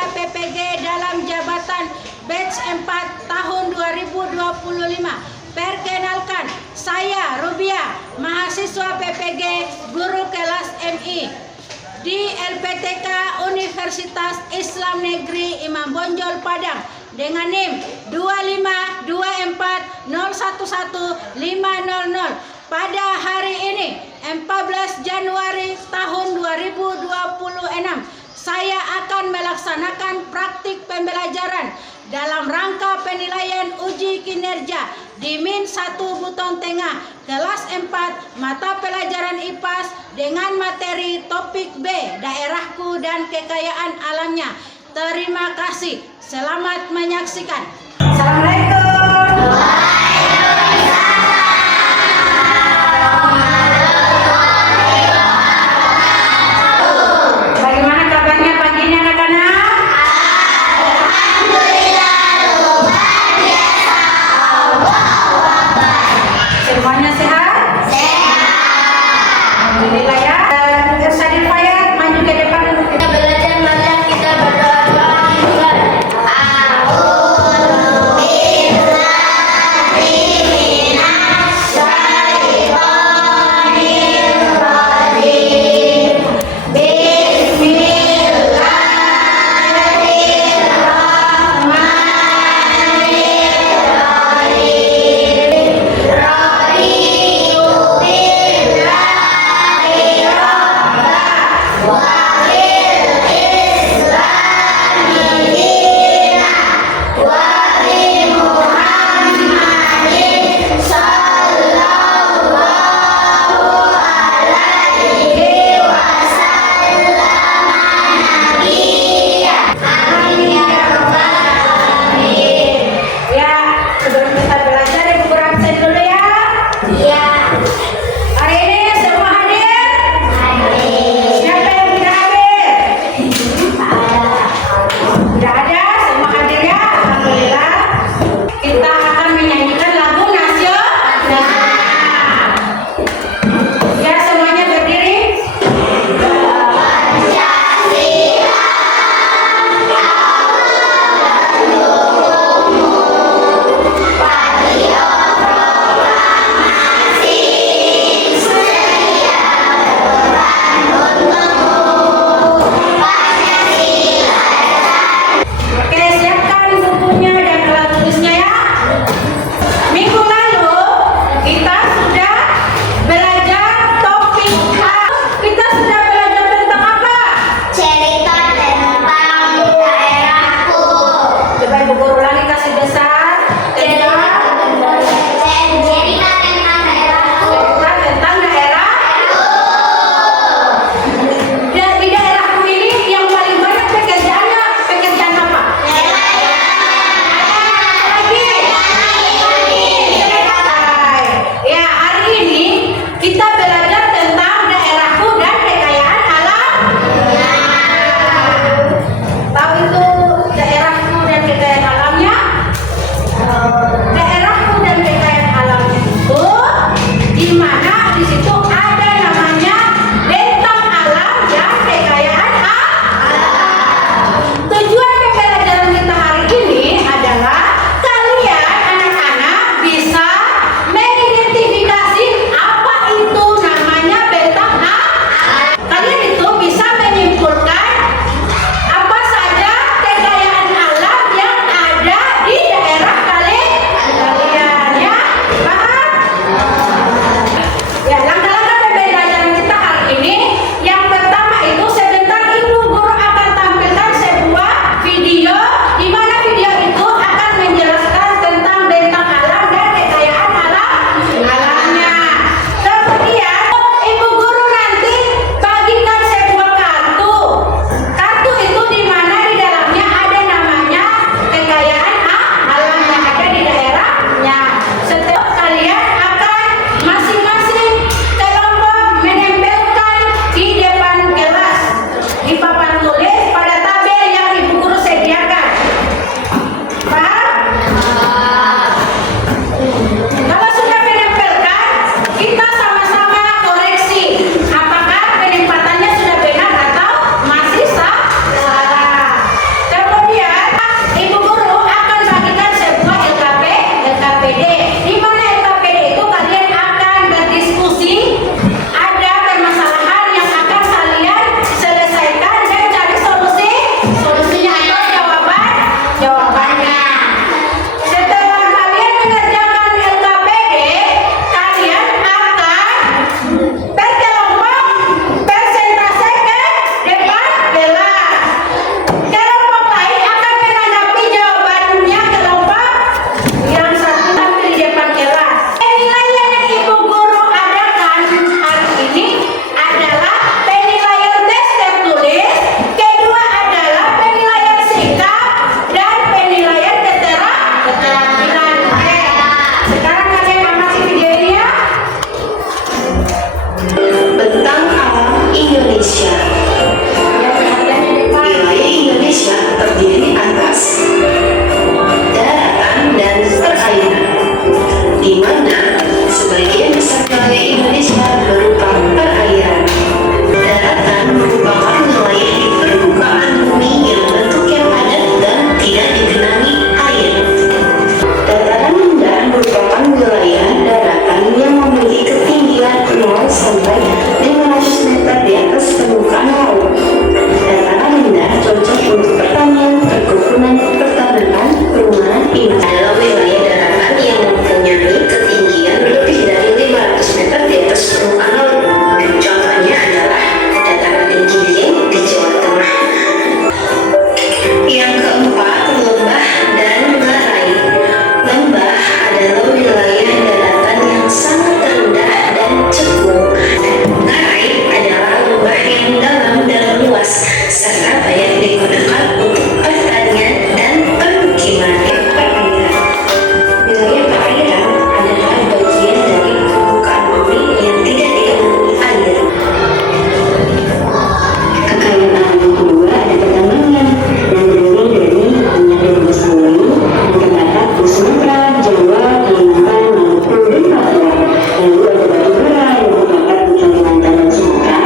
saya PPG dalam jabatan batch 4 tahun 2025. Perkenalkan, saya Rubia, mahasiswa PPG, guru kelas MI di LPTK Universitas Islam Negeri Imam Bonjol Padang dengan NIM 25240110500 pada hari ini 14 Januari tahun 2026. Saya akan melaksanakan praktik pembelajaran dalam rangka penilaian uji kinerja di -1 Buton Tengah kelas 4 mata pelajaran IPAS dengan materi topik B, daerahku dan kekayaan alamnya. Terima kasih. Selamat menyaksikan. Assalamualaikum. Bagaimana kabarnya pagi ini anak-anak? Semuanya sehat? Alhamdulillah ya. Sadir Fayat, maju ke depan. Kita belajar maka kita berdoa. A'udzu Yang keempat, lembah dan ngarai. Lembah adalah wilayah daratan yang sangat rendah dan cekung. Ngarai adalah lembah yang dalam dan luas serta banyak digunakan untuk pertanian dan permukiman. Wilayah perairan adalah bagian dari permukaan bumi yang tidak digenangi air. Kekayaan alam yang kedua ada pertambangan dan terdiri dari minyak dan gas bumi yang terdapat di Sumatera, Jawa, Kalimantan, Maluku, dan Papua. Lalu ada batu bara yang terdapat di Kalimantan dan Sumatera,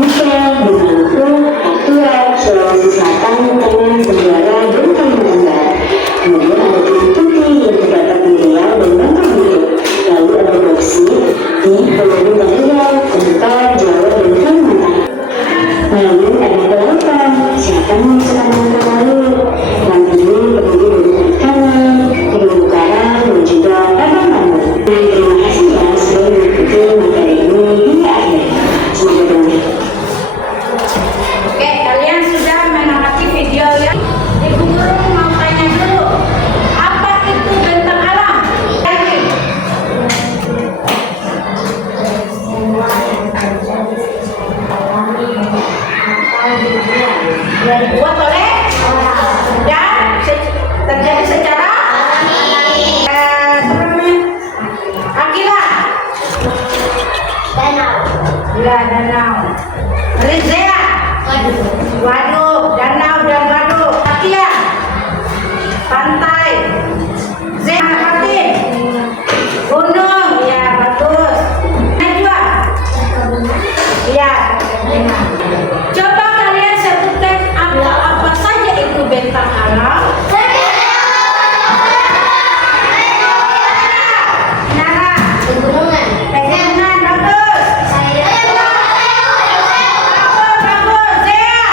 nikel di Maluku, Papua, Sulawesi Selatan, Tengah, Tenggara, dan Kalimantan Barat. Kemudian ada kulit putih yang terdapat di Riau dan Bangka Belitung. Lalu ada boksit di Pegunungan Riau, Bangka, Jawa, dan Kalimantan. Lalu ada kelautan. Siapa yang suka menonton laut? Yang ini terdiri dari perikanan, terumbu karang, dan juga padang laut. Terima kasih ya sudah mengikuti materi ini hingga akhir. Semoga bermanfaat. Oke, kalian sudah menamati video ya. Ibu guru mau tanya dulu, apa itu bentang alam? Lagi. Yang dibuat oleh dan terjadi secara sebelumnya Akila. Ya, danau. Rizea. Waduk, danau dan waduk. Akia. Pantai. Zehatin. Gunung, ya bagus. Najwa. Ya. Coba kalian sebutkan apa saja itu bentang alam. Menara. Pegunungan, bagus. Bagus, Zea.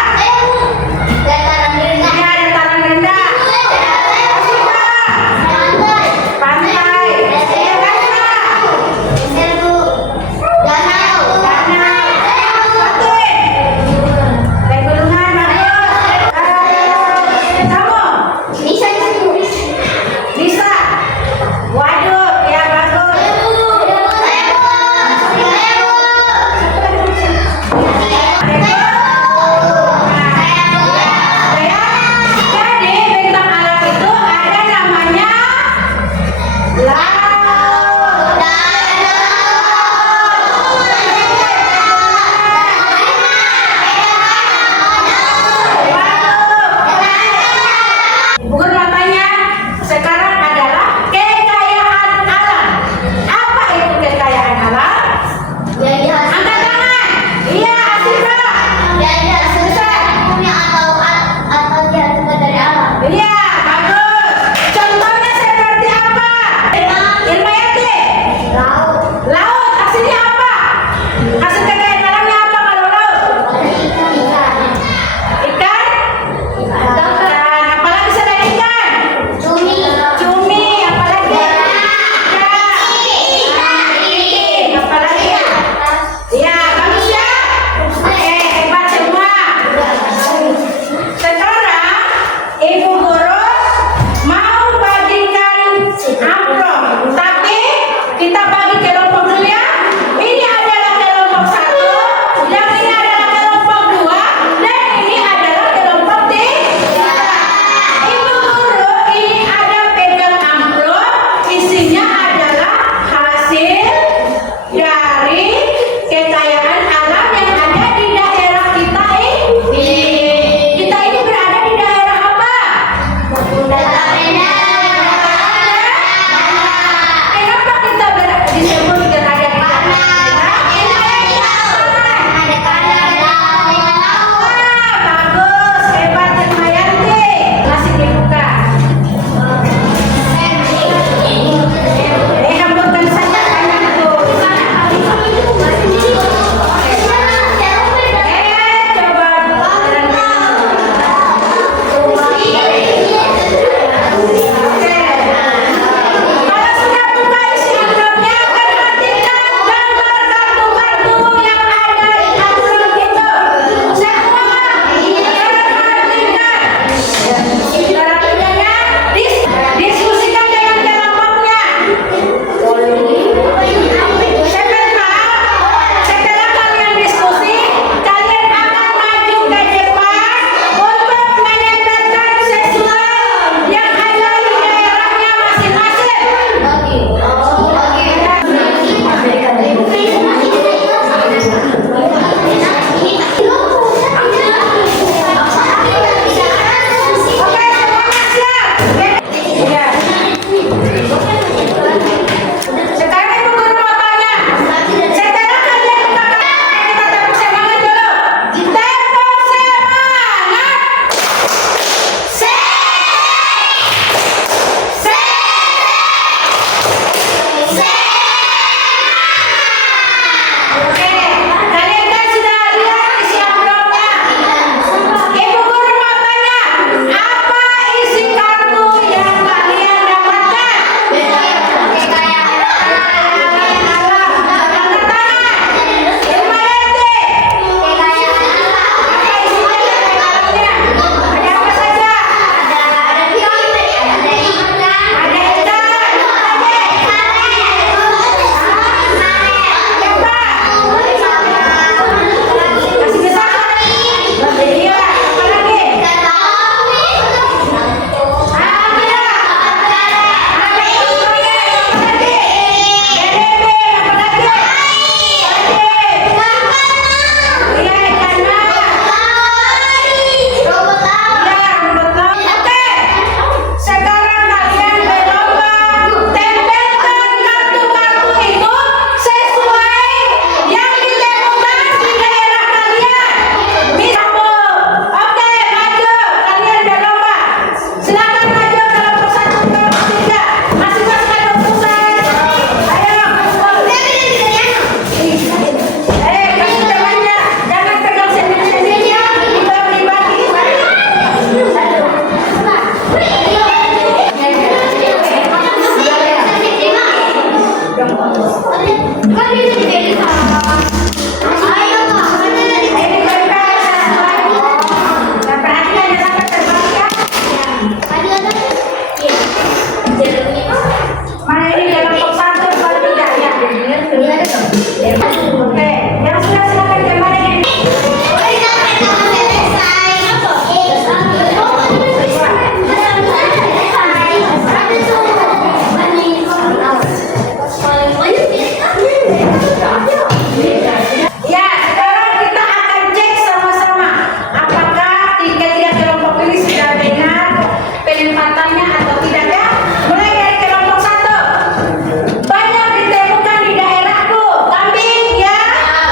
penempatannya atau tidak ya? Mulai dari kelompok 1. Banyak ditemukan di daerahku. Kambing ya?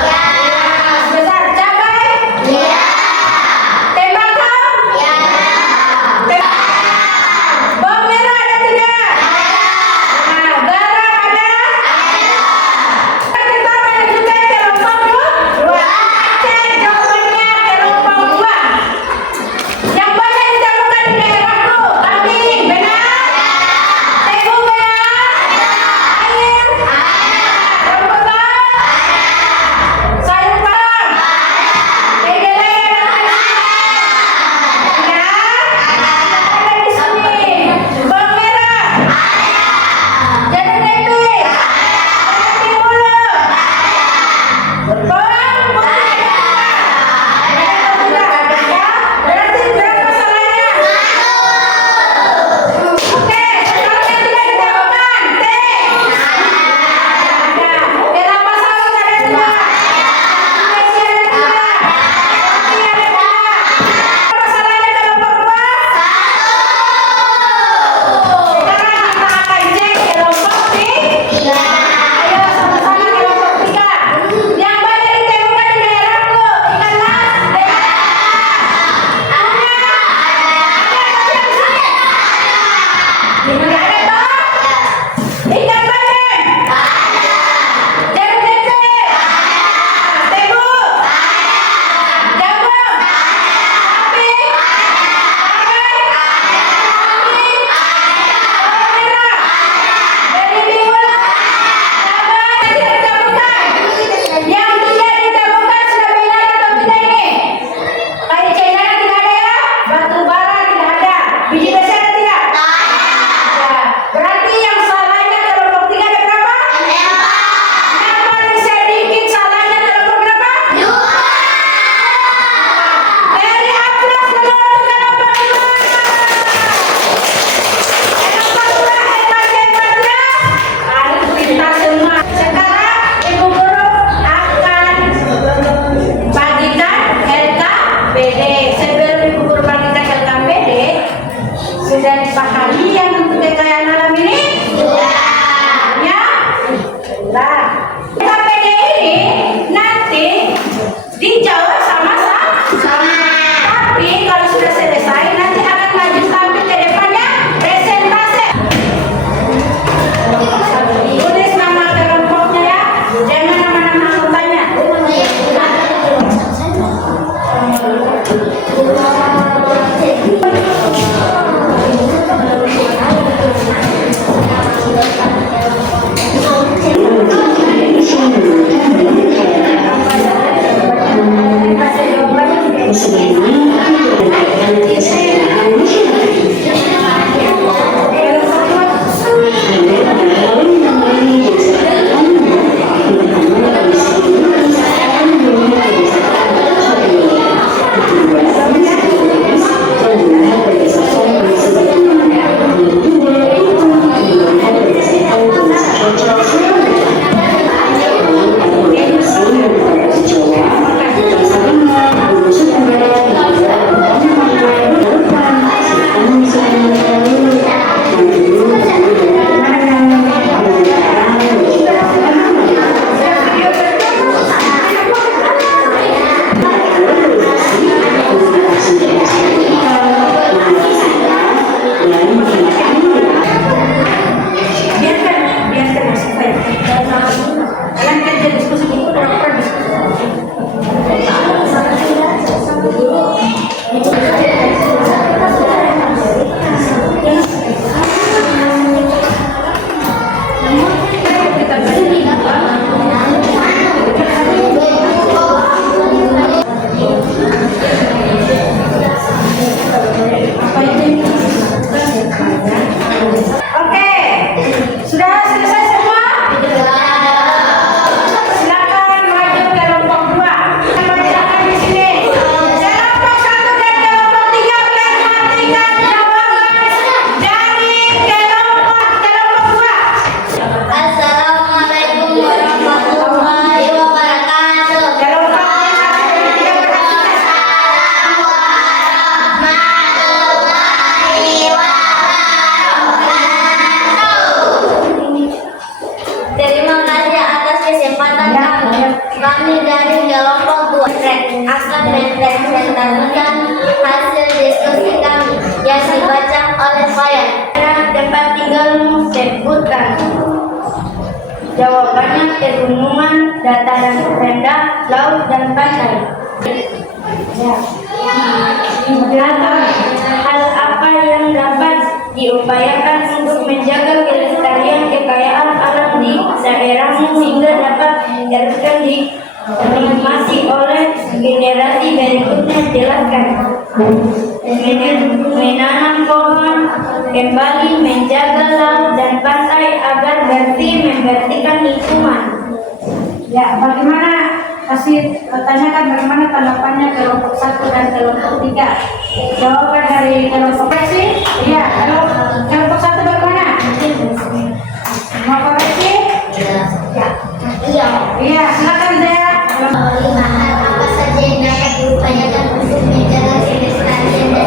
Ya. Sebesar cabai? Ya. Tembakau? Ya. Bawang merah ada tidak? Nah, garam ada? Kita menunjukkan kelompok 2. Cek jawabannya kelompok 2. Yang banyak ditemukan di daerahku, kambing, benar? nelayan. Tempat tinggalmu sebutkan. Jawabannya pegunungan, dataran rendah, laut dan pantai. Hal apa yang dapat diupayakan untuk menjaga kelestarian kekayaan alam di daerahmu sehingga dapat diteruskan dinikmati oleh generasi berikutnya? Jelaskan. Menanam pohon, kembali menjaga laut dan pantai agar bersih, membersihkan lingkungan. Ya, bagaimana tanyakan bagaimana tanggapannya kelompok 1 dan kelompok 3. Jawaban dari kelompok koreksi? Iya, kalau kelompok 1 bagaimana? Mau koreksi? Iya. Iya, silakan saya. Hal apa saja yang dapat diupayakan untuk menjaga kelestarian dan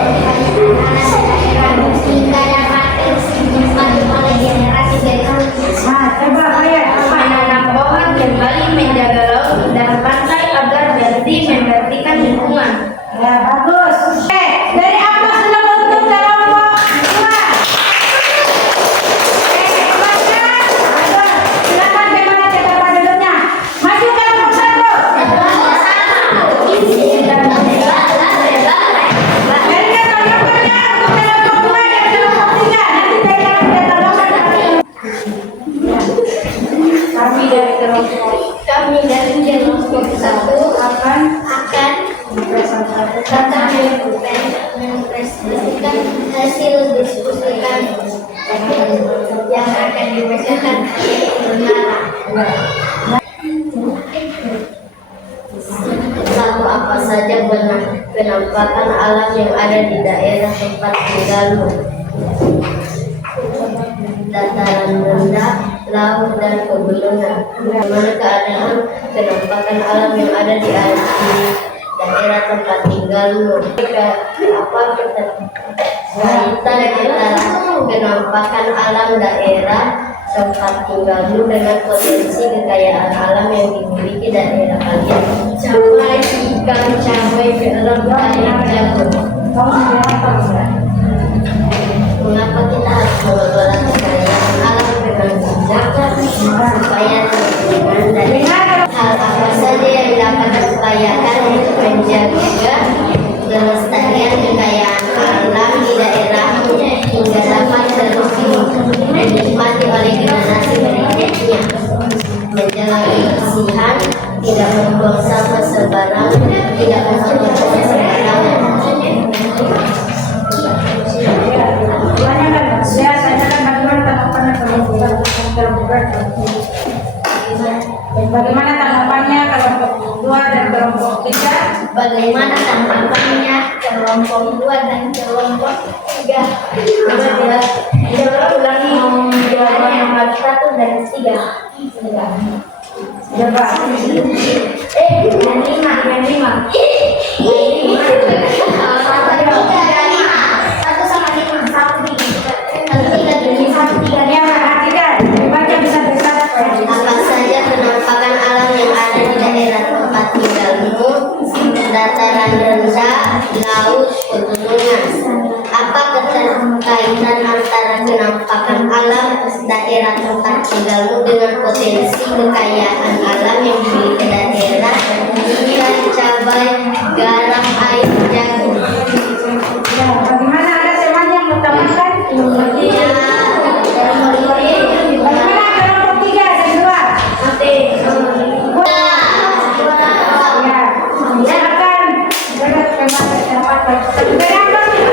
kekayaan alam sehingga dapat terus dinikmati oleh generasi berikutnya? Nah, coba lihat. Menanam pohon, kembali menjaga laut dan pantai agar bersih, membersihkan lingkungan. Ya, bagus. Dari apa sudah untuk kelompok 2? Silakan bagaimana cara duduknya. Maju kelompok 1. Dari tanggapannya untuk kelompok 2 dan kelompok 3. Nanti saya akan tanggapan. Kami dari kelompok 1 akan mempresentasikan hasil diskusi kami yang akan dibacakan Lalu apa saja penampakan alam yang ada di daerah tempat tinggalmu? Dataran rendah, laut dan pegunungan. Bagaimana keadaan penampakan alam yang ada di daerah tempat tinggalmu? Apa kaitan antara penampakan alam daerah tempat tinggalmu dengan potensi kekayaan alam yang dimiliki daerah kalian? Cabai ikan, cabai garam, air jagung. Mengapa kita harus mengelola kekayaan alam dengan bijak supaya terlindungi dari hal apa saja yang dapat diupayakan untuk menjaga kelestarian kekayaan alam di daerahmu hingga dapat terus dinikmati oleh generasi berikutnya? Menjaga kebersihan, tidak membuang sampah sembarangan, tidak membuang sampah sembarangan. Bagaimana tanggapannya kelompok 2 dan kelompok 3? Bagaimana tanggapannya kelompok 2 dan kelompok 3? Coba ulangi jawaban nomor 1 dan 3. Coba. Yang 5. Satu sama 5. Ya, perhatikan. Dibaca bisa-bisa. Apa saja penampakan alam yang ada di daerah tempat tinggalmu? Dataran rendah, laut, pegunungan. Apa keterkaitan antara penampakan alam daerah tempat tinggalmu dengan potensi kekayaan alam yang dimiliki daerah? Ikan, cabai, garam, air, jagung. Bagaimana ada teman yang utamakan? Bagaimana kelompok 3 dan 2? Ya, silakan. Berapa kelompok 1? Ya, kelompok 3.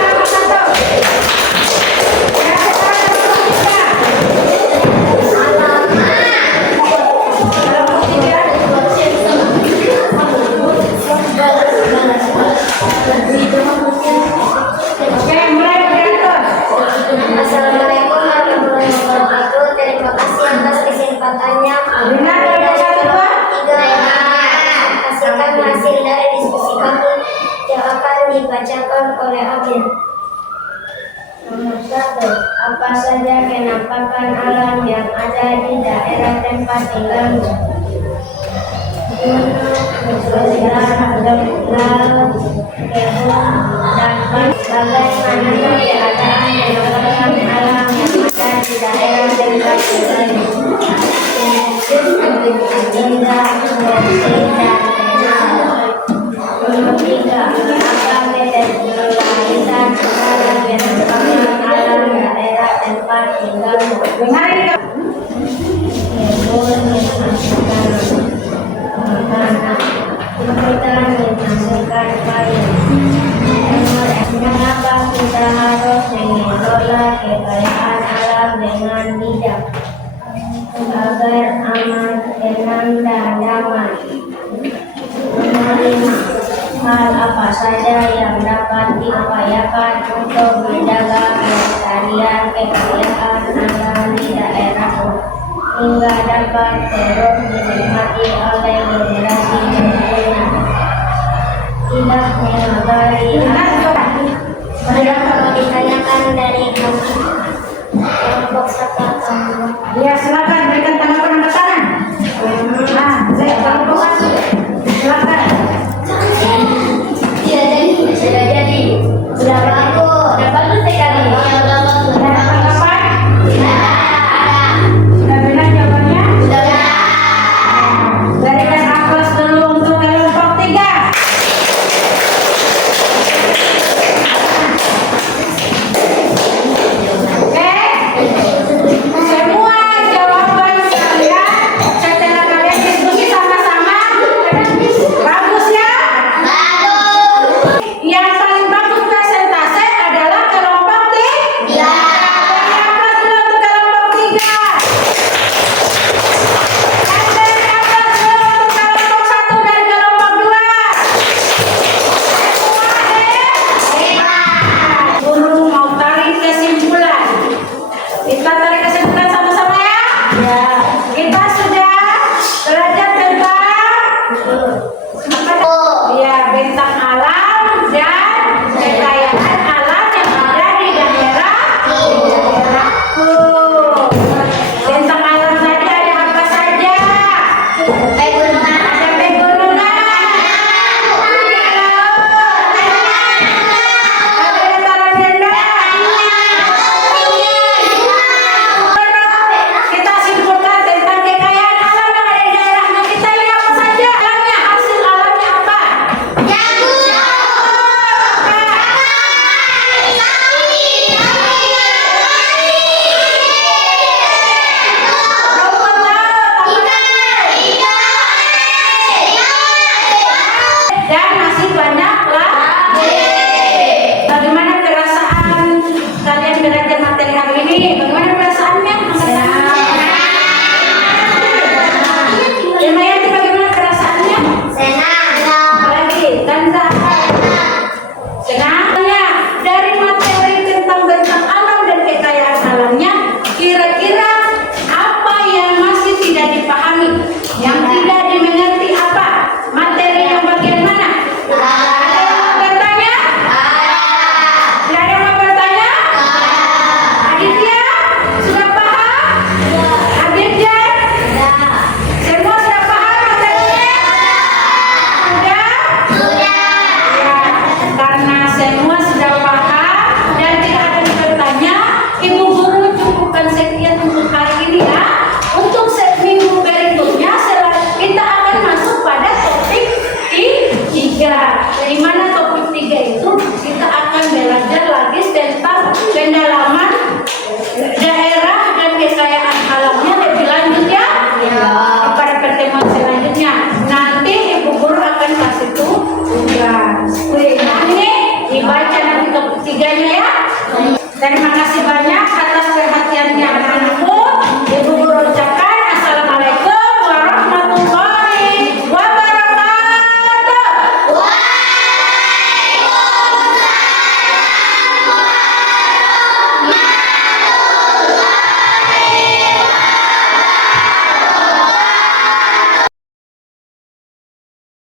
Kelompok 3. Oke, mulai beratur. Assalamualaikum warahmatullahi wabarakatuh. Terima kasih atas kesempatannya. Benar kelompok 1 2? Kasihkan hasil dari diskusi kami yang akan dibacakan oleh Abid. Nomor 1. Apa saja penampakan alam yang ada di daerah tempat tinggalmu? Gunung, laut, kebun, dan bagaimana keadaan penampakan Kenapa kita harus mengelola kekayaan alam dengan bijak agar aman, tenang, dan damai? Nomor 5. Hal apa saja yang dapat diupayakan untuk menjaga kelestarian kekayaan alam di daerahku hingga dapat terus dinikmati oleh generasi berikutnya? Tidak mengabari kalau ditanyakan dari kelompok siapa kamu? Ya, silakan berikan tanggapan angkat tangan. Nah, saya kelompok silakan. Sudah jadi. Sudah bagus. Sudah bagus sekali. Ada tanggapan? Sudah benar jawabannya? Berikan aplaus dulu untuk kelompok 3. Oke, semua jawaban kalian setelah kalian diskusi sama-sama bagus ya? Yang paling bagus presentase adalah kelompok 3. Beri aplaus dulu untuk kelompok 3. Dan beri aplaus dulu untuk kelompok 1 dan kelompok 2. Guru mau tarik kesimpulan. Kita tarik kesimpulan sama-sama ya? Ya. Kita sudah belajar tentang ya, bentang alam dan kekayaan alam yang ada di daerahku. Bentang alam tadi ada apa saja? Ada pegunungan, ada dataran rendah. Kita simpulkan tentang kekayaan alam yang ada di daerahnya kita ini apa saja? Alamnya, hasil alamnya apa? Dan masih banyak lagi. Bagaimana perasaan kalian belajar materi hari ini? Bagaimana perasaannya? Lumayan, bagaimana perasaannya? Apalagi? Tanda? Senangnya dari materi tentang bentang alam dan kekayaan alamnya, kira-kira apa yang masih tidak dipahami? Yang tidak dimengerti apa? Materi yang bagian mana? Ada yang mau bertanya? Tidak ada yang mau bertanya? Aditya, sudah paham? Aditya, semua sudah paham materinya? Sudah? Ya, karena semua sudah paham dan tidak ada yang bertanya, Ibu Guru cukupkan sekian untuk hari ini ya. Untuk seminggu berikutnya kita akan masuk pada topik 3. Di mana topik 3 itu kita akan belajar lagi tentang pendalaman daerah dan kekayaan alamnya lebih lanjut ya. Pada pertemuan selanjutnya nanti Ibu Guru akan kasih tugas. Ini dibaca nanti topik 3-nya ya. Terima kasih banyak.